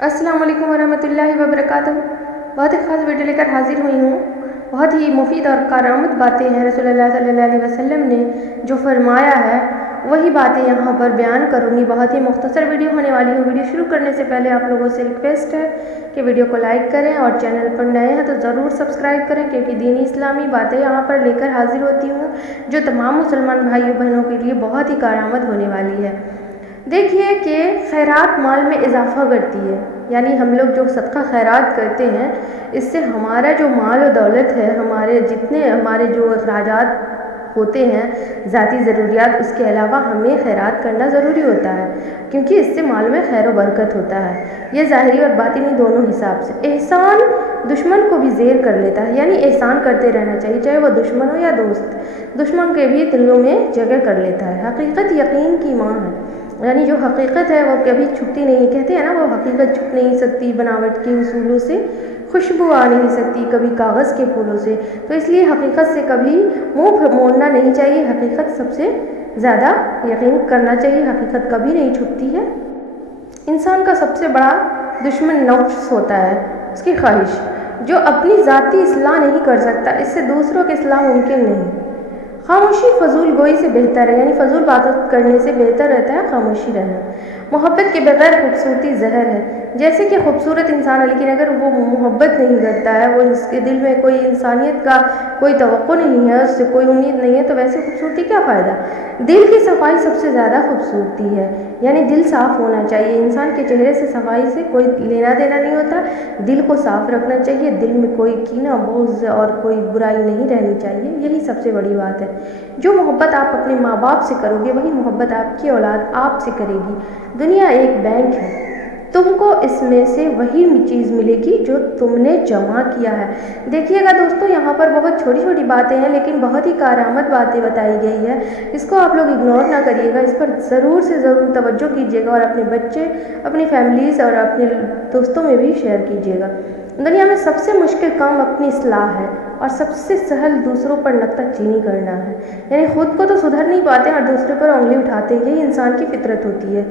अस्सलाम वालेकुम वरहमतुल्लाहि वबरकातुहू। बहुत ही ख़ास वीडियो लेकर हाजिर हुई हूँ। बहुत ही मुफीद और कारआमद बातें हैं। रसूलुल्लाह सल्लल्लाहु अलैहि वसल्लम ने जो फरमाया है वही बातें यहाँ पर बयान करूँगी। बहुत ही मुख्तसर वीडियो होने वाली है। वीडियो शुरू करने से पहले आप लोगों से रिक्वेस्ट है कि वीडियो को लाइक करें और चैनल पर नए हैं तो ज़रूर सब्सक्राइब करें, क्योंकि दीनी इस्लामी बातें यहाँ पर लेकर हाजिर होती हूँ जो तमाम मुसलमान भाइयों बहनों के लिए बहुत ही कारआमद होने वाली है। देखिए कि खैरात माल में इजाफ़ा करती है, यानी हम लोग जो सदका खैरात करते हैं इससे हमारा जो माल और दौलत है, हमारे जो अखराजात होते हैं ज़ाती ज़रूरियात, उसके अलावा हमें खैरात करना ज़रूरी होता है, क्योंकि इससे माल में खैर व बरकत होता है। ये ज़ाहिरी और बातिनी दोनों हिसाब से। एहसान दुश्मन को भी ज़ेर कर लेता है, यानी एहसान करते रहना चाहिए, चाहे वह दुश्मन हो या दोस्त। दुश्मन के भी दिलों में जगह कर लेता है। हकीकत यकीन की माँ है, यानी जो हकीकत है वो कभी छुपती नहीं। कहते हैं ना, वो हकीकत छुप नहीं सकती, बनावट के उसूलों से खुशबू आ नहीं सकती, कभी कागज़ के फूलों से। तो इसलिए हकीकत से कभी मुँह मोड़ना नहीं चाहिए। हकीकत सबसे ज़्यादा यकीन करना चाहिए। हकीकत कभी नहीं छुपती है। इंसान का सबसे बड़ा दुश्मन नफ्स होता है, उसकी ख्वाहिश, जो अपनी ज़ाती इस्लाह नहीं कर सकता। इससे दूसरों की इस्लाह मुमकिन नहीं। खामोशी फजूल गोई से बेहतर है, यानी फजूल बात करने से बेहतर रहता है खामोशी रहना। मोहब्बत के बगैर खूबसूरती जहर है। जैसे कि खूबसूरत इंसान है, लेकिन अगर वो मोहब्बत नहीं करता है, वो इसके दिल में कोई इंसानियत का कोई तवक्को नहीं है, उससे कोई उम्मीद नहीं है, तो वैसे खूबसूरती क्या फ़ायदा। दिल की सफाई सबसे ज़्यादा खूबसूरती है, यानी दिल साफ़ होना चाहिए। इंसान के चेहरे से सफाई से कोई लेना देना नहीं होता। दिल को साफ़ रखना चाहिए। दिल में कोई कीना बोझ और कोई बुराई नहीं रहनी चाहिए। यही सबसे बड़ी बात है। जो मोहब्बत आप अपने माँ बाप से करोगे, वही मोहब्बत आपकी औलाद आपसे करेगी। दुनिया एक बैंक है, तुमको इसमें से वही चीज़ मिलेगी जो तुमने जमा किया है। देखिएगा दोस्तों, यहाँ पर बहुत छोटी छोटी बातें हैं, लेकिन बहुत ही कारआमद बातें बताई गई है। इसको आप लोग इग्नोर ना करिएगा, इस पर ज़रूर से ज़रूर तवज्जो कीजिएगा और अपने बच्चे, अपनी फैमिलीज़ और अपने दोस्तों में भी शेयर कीजिएगा। दुनिया में सबसे मुश्किल काम अपनी इस्लाह है और सबसे सहल दूसरों पर नुक्ताचीनी करना है। यानी खुद को तो सुधर नहीं पाते और दूसरे पर उंगली उठाते हैं। यही इंसान की फितरत होती है।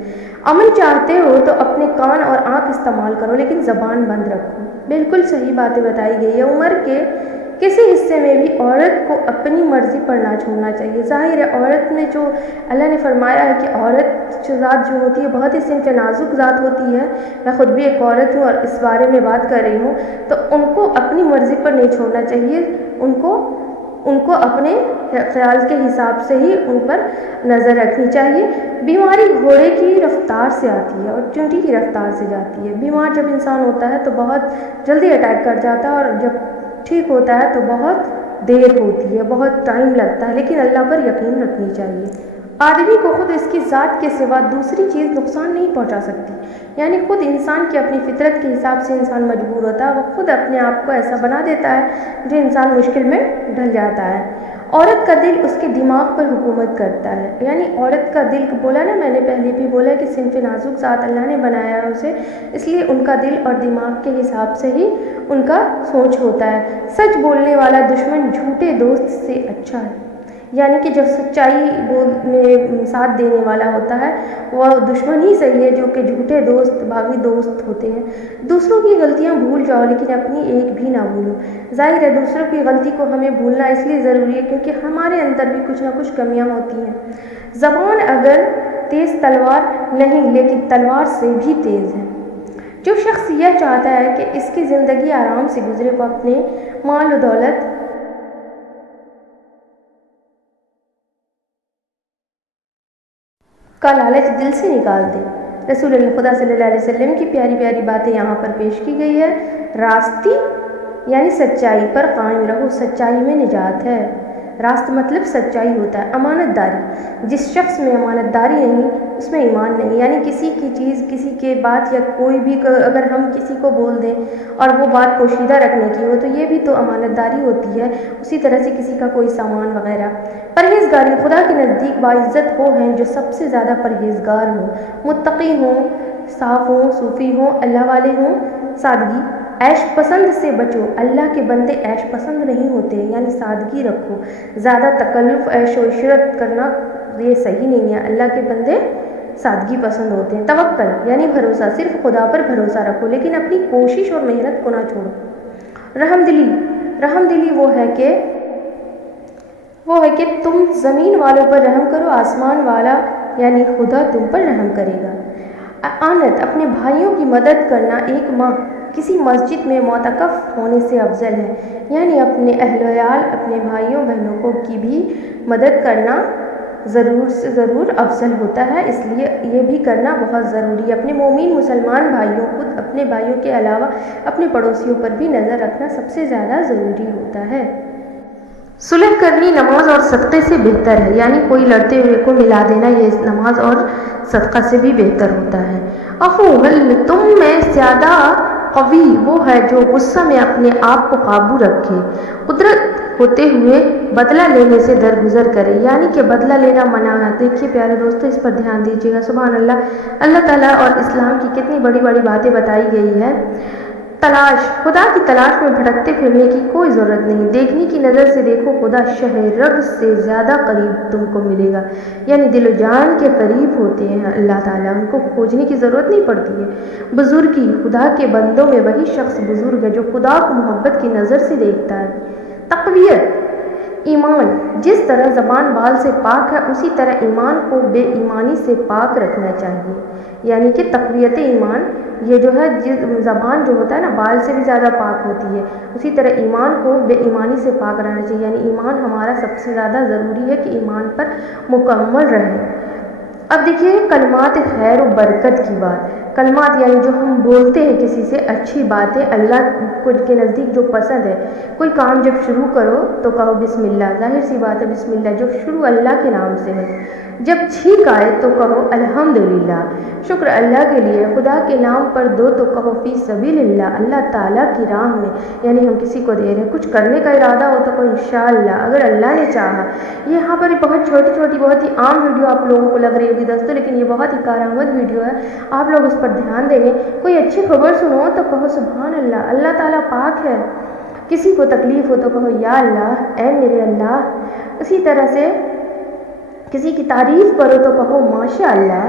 अमन चाहते हो तो अपने कान और आँख इस्तेमाल करो, लेकिन ज़बान बंद रखो। बिल्कुल सही बातें बताई गई है। उम्र के किसी हिस्से में भी औरत को अपनी मर्ज़ी पर ना छोड़ना चाहिए। ज़ाहिर है, औरत में जो अल्लाह ने फरमाया है कि औरत ज़ात जो होती है बहुत ही सिंफ नाजुक ज़ात होती है। मैं ख़ुद भी एक औरत हूँ और इस बारे में बात कर रही हूँ। तो उनको अपनी मर्ज़ी पर नहीं छोड़ना चाहिए। उनको अपने ख्याल के हिसाब से ही उन पर नज़र रखनी चाहिए। बीमारी घोड़े की रफ्तार से आती है और चींटी की रफ्तार से जाती है। बीमार जब इंसान होता है तो बहुत जल्दी अटैक कर जाता है, और जब ठीक होता है तो बहुत देर होती है, बहुत टाइम लगता है। लेकिन अल्लाह पर यकीन रखनी चाहिए। आदमी को खुद इसकी ज़ात के सिवा दूसरी चीज़ नुकसान नहीं पहुंचा सकती। यानी खुद इंसान की अपनी फितरत के हिसाब से इंसान मजबूर होता है। वो खुद अपने आप को ऐसा बना देता है जो इंसान मुश्किल में ढल जाता है। औरत का दिल उसके दिमाग पर हुकूमत करता है। यानी औरत का दिल, बोला ना मैंने पहले भी बोला कि सिंफ नाजुक ज़ात अल्लाह ने बनाया है उसे, इसलिए उनका दिल और दिमाग के हिसाब से ही उनका सोच होता है। सच बोलने वाला दुश्मन झूठे दोस्त से अच्छा है। यानी कि जो सच्चाई में साथ देने वाला होता है वह दुश्मन ही सही है, जो कि झूठे दोस्त, भावी दोस्त होते हैं। दूसरों की गलतियां भूल जाओ, लेकिन अपनी एक भी ना भूलो। जाहिर है दूसरों की गलती को हमें भूलना इसलिए ज़रूरी है क्योंकि हमारे अंदर भी कुछ ना कुछ कमियां होती हैं। ज़बान अगर तेज़ तलवार नहीं, लेकिन तलवार से भी तेज़ है। जो शख्स यह चाहता है कि इसकी ज़िंदगी आराम से गुजरे, वो अपने माल और दौलत का लालच दिल से निकाल दे। रसूल खुदा सल्लल्लाहु अलैहि वसल्लम की प्यारी प्यारी बातें यहाँ पर पेश की गई है। रास्ती यानी सच्चाई पर कायम रहो, सच्चाई में निजात है। रास्त मतलब सच्चाई होता है। अमानतदारी, जिस शख्स में अमानतदारी नहीं उसमें ईमान नहीं। यानी किसी की चीज़, किसी के बात या कोई भी अगर हम किसी को बोल दें और वो बात पोशीदा रखने की हो तो ये भी तो अमानतदारी होती है। उसी तरह से किसी का कोई सामान वगैरह। परहेज़गारी, खुदा के नज़दीक बाइज़्ज़त वो हैं जो सबसे ज़्यादा परहेज़गार हों, मुत्तक़ी हों, साफ़ हों, सूफ़ी हों, अल्लाह वाले हों। सादगी, ऐश पसंद से बचो। अल्लाह के बंदे ऐश पसंद नहीं होते, यानी सादगी रखो। ज़्यादा तकल्लुफ़, ऐश व इशरत करना ये सही नहीं है। अल्लाह के बंदे سادگی پسند ہوتے ہیں۔ توکل یعنی بھروسہ، صرف خدا پر بھروسہ رکھو لیکن اپنی کوشش اور محنت کو نہ چھوڑو۔ رحم دلی وہ ہے کہ تم زمین والوں پر رحم کرو، آسمان والا یعنی خدا تم پر رحم کرے گا۔ اعانت اپنے بھائیوں کی مدد کرنا ایک ماہ کسی مسجد میں معتکف ہونے سے افضل ہے، یعنی اپنے اہل ویال اپنے بھائیوں بہنوں کی بھی مدد کرنا ضرور سے ضرور افضل ہوتا ہے، اس لیے یہ بھی کرنا بہت ضروری ہے۔ اپنے مومن مسلمان بھائیوں، خود اپنے بھائیوں کے علاوہ اپنے پڑوسیوں پر بھی نظر رکھنا سب سے زیادہ ضروری ہوتا ہے۔ صلح کرنی نماز اور صدقے سے بہتر ہے، یعنی کوئی لڑتے ہوئے کو ملا دینا یہ نماز اور صدقہ سے بھی بہتر ہوتا ہے۔ اخو تم میں زیادہ قوی وہ ہے جو غصہ میں اپنے آپ کو قابو رکھے، قدرت ہوتے ہوئے بدلہ لینے سے درگزر کرے، یعنی کہ بدلہ لینا منع ہے۔ دیکھیے پیارے دوستو، اس پر دھیان دیجیے گا۔ سبحان اللہ تعالیٰ اور اسلام کی کتنی بڑی بڑی باتیں بتائی گئی ہے۔ خدا کی تلاش میں بھٹکتے پھرنے کی کوئی ضرورت نہیں، دیکھنے کی نظر سے دیکھو، خدا شہ رگ سے زیادہ قریب تم کو ملے گا، یعنی دل و جان کے قریب ہوتے ہیں اللہ تعالیٰ، ان کو کھوجنے کی ضرورت نہیں پڑتی ہے۔ بزرگی خدا کے بندوں میں وہی شخص بزرگ ہے جو خدا کو محبت کی نظر سے دیکھتا ہے۔ تقویت ایمان، جس طرح زبان بال سے پاک ہے اسی طرح ایمان کو بے ایمانی سے پاک رکھنا چاہیے، یعنی کہ تقویت ایمان یہ جو ہے زبان جو ہوتا ہے نا بال سے بھی زیادہ پاک ہوتی ہے، اسی طرح ایمان کو بے ایمانی سے پاک رہنا چاہیے، یعنی ایمان ہمارا سب سے زیادہ ضروری ہے کہ ایمان پر مکمل رہے۔ اب دیکھیے کلمات خیر و برکت کی بات۔ کلمات یعنی جو ہم بولتے ہیں کسی سے اچھی باتیں اللہ کے نزدیک جو پسند ہے۔ کوئی کام جب شروع کرو تو کہو بسم اللہ، ظاہر سی بات ہے بسم اللہ جو شروع اللہ کے نام سے ہے۔ جب چھینک آئے تو کہو الحمدللہ، شکر اللہ کے لیے۔ خدا کے نام پر دو تو کہو فی سبیل اللہ، اللہ تعالیٰ کی راہ میں، یعنی ہم کسی کو دے رہے ہیں۔ کچھ کرنے کا ارادہ ہو تو کہو انشاءاللہ، اگر اللہ نے چاہا۔ یہاں پر بہت چھوٹی چھوٹی بہت ہی عام ویڈیو آپ لوگوں کو لگ رہی ہوگی دوستوں، لیکن یہ بہت ہی کارآمد ویڈیو ہے، آپ لوگ اس پر دھیان دیں گے۔ کوئی اچھی خبر سنو تو کہو سبحان اللہ، اللہ تعالیٰ پاک ہے۔ کسی کو تکلیف ہو تو کہو یا اللہ، اے میرے اللہ۔ اسی طرح سے کسی کی تعریف کرو تو کہو ماشاء اللہ،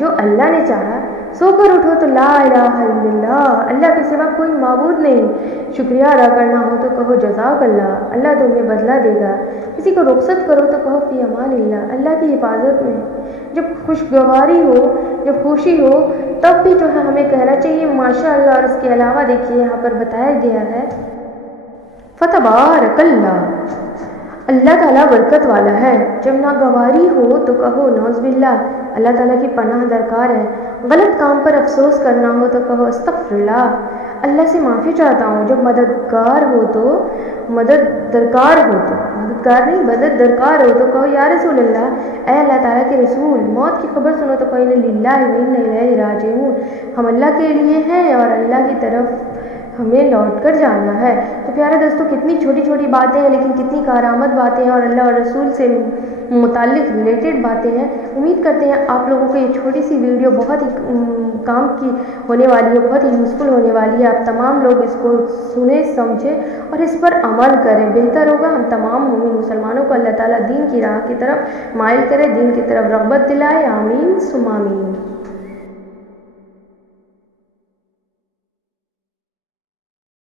جو اللہ نے چاہا۔ سو کر اٹھو تو لا الہ الا اللہ، اللہ کے سوا کوئی معبود نہیں۔ شکریہ ادا کرنا ہو تو کہو جزاک اللہ، اللہ تمہیں بدلہ دے گا۔ کسی کو رخصت کرو تو کہو فی امان اللہ، اللہ کی حفاظت میں۔ جب خوشگواری ہو، جب خوشی ہو تب بھی جو ہے ہمیں کہنا چاہیے ماشاء اللہ۔ اور اس کے علاوہ دیکھیے یہاں پر بتایا گیا ہے فتبارک اللہ، اللہ تعالیٰ برکت والا ہے۔ جب ناگواری ہو تو کہو نعوذ باللہ، اللہ تعالیٰ کی پناہ درکار ہے۔ غلط کام پر افسوس کرنا ہو تو کہو استغفر اللہ، اللہ سے معافی چاہتا ہوں۔ جب مددگار ہو تو مدد درکار ہو تو کہو یا رسول اللہ، اے اللہ تعالیٰ کے رسول۔ موت کی خبر سنو تو کہو انا للہ و انا الیہ راجعون، ہم اللہ کے لیے ہیں اور اللہ کی طرف ہمیں لوٹ کر جانا ہے۔ تو پیارے دوستوں کتنی چھوٹی چھوٹی باتیں ہیں لیکن کتنی کارآمد باتیں ہیں اور اللہ اور رسول سے متعلق ریلیٹڈ باتیں ہیں۔ امید کرتے ہیں آپ لوگوں کو یہ چھوٹی سی ویڈیو بہت ہی کام کی ہونے والی ہے، بہت ہی یوزفل ہونے والی ہے۔ آپ تمام لوگ اس کو سنیں، سمجھیں اور اس پر عمل کریں، بہتر ہوگا ہم تمام مومن مسلمانوں کو اللہ تعالیٰ دین کی راہ کی طرف مائل کرے، دین کی طرف رغبت دلائے۔ آمین ثم آمین۔